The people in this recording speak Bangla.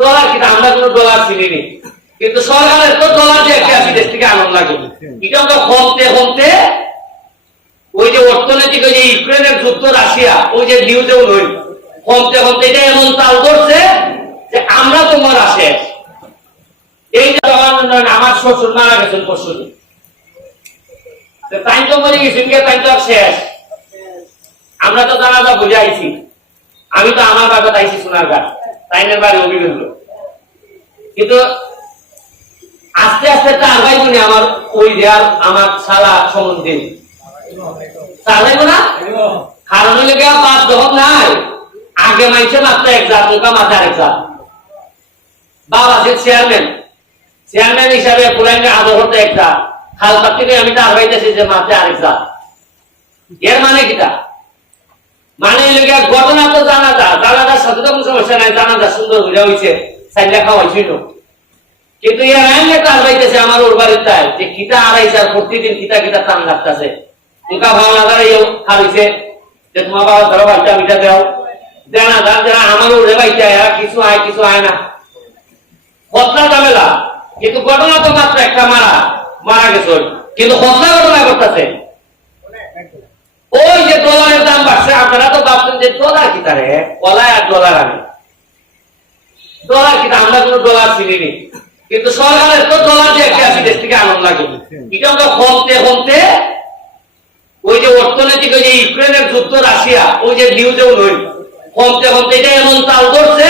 ডলার কিন্তু আমরা কোনো ডলার চিনিনি। কিন্তু সরকারের তো ডলার দিয়ে একটা বিদেশ থেকে আনন্দ লাগে। এটা আমরা কমতে কমতে ওই যে অর্থনৈতিক ওই যে ইউক্রেনের যুদ্ধ, রাশিয়া, ওই যে নিউজেও নই কমতে কমতে এটা এমন তাল করছে যে আমরা তোমার আসে। এই যে আমার শ্বশুর মারা গেছেন পরশু তাই তো মরে গেছেন গে তাই তো শেষ। আমরা তো জানাজা বুঝাইছি আমি তো আমার বাবা তাইছি সোনার গাছ তাইনের বাড়ি কিন্তু আস্তে আস্তে ভাই আমার ওই আমার সম্বন্ধে। চেয়ারম্যান চেয়ারম্যান হিসাবে হতে খাল আমি যে মানে মানে ঘটনা তো জানা যা জানা যা সাথে তো কোনো সমস্যা নাই জানা যা সুন্দর হইয়া হইছে সাইডটা খাওয়াইছিল কিন্তু এর আইনে তার হইতেছে আমার ওর বাড়ির তাই, যে কিতা আড়াইছে আর প্রতিদিন কিতা কিতা টান লাগতেছে। উনকা ভাবনা ইয়ে হারিছে যে তোমার বাবা ধরো বাচ্চা মিটা দাও। দেনা দার দেনা আমার বাইতে আয় কিছু আয় কিছু আয় না। ঘটনা ঝামেলা, কিন্তু ঘটনা তো মাত্র একটা মারা মারা গেছে কিন্তু ঘটনা ঘটনা করতেছে ওই যে ডলারের দাম বাড়ছে, আপনারা তো ভাবছেন যে ডলার কি তারে কলায় আর ডলার আনে। ডলার কিন্তু আমরা কোনো ডলার চিনিনি। কিন্তু সরকারের তো ডলার দিয়ে একটা বিদেশ থেকে আনন্দ লাগে। এটা আমরা কমতে ওই যে অর্থনৈতিক ওই যে ইউক্রেনের যুদ্ধ রাশিয়া, ওই যে নিউজেও নই কমতে কমতে এটা এমন তাল করছে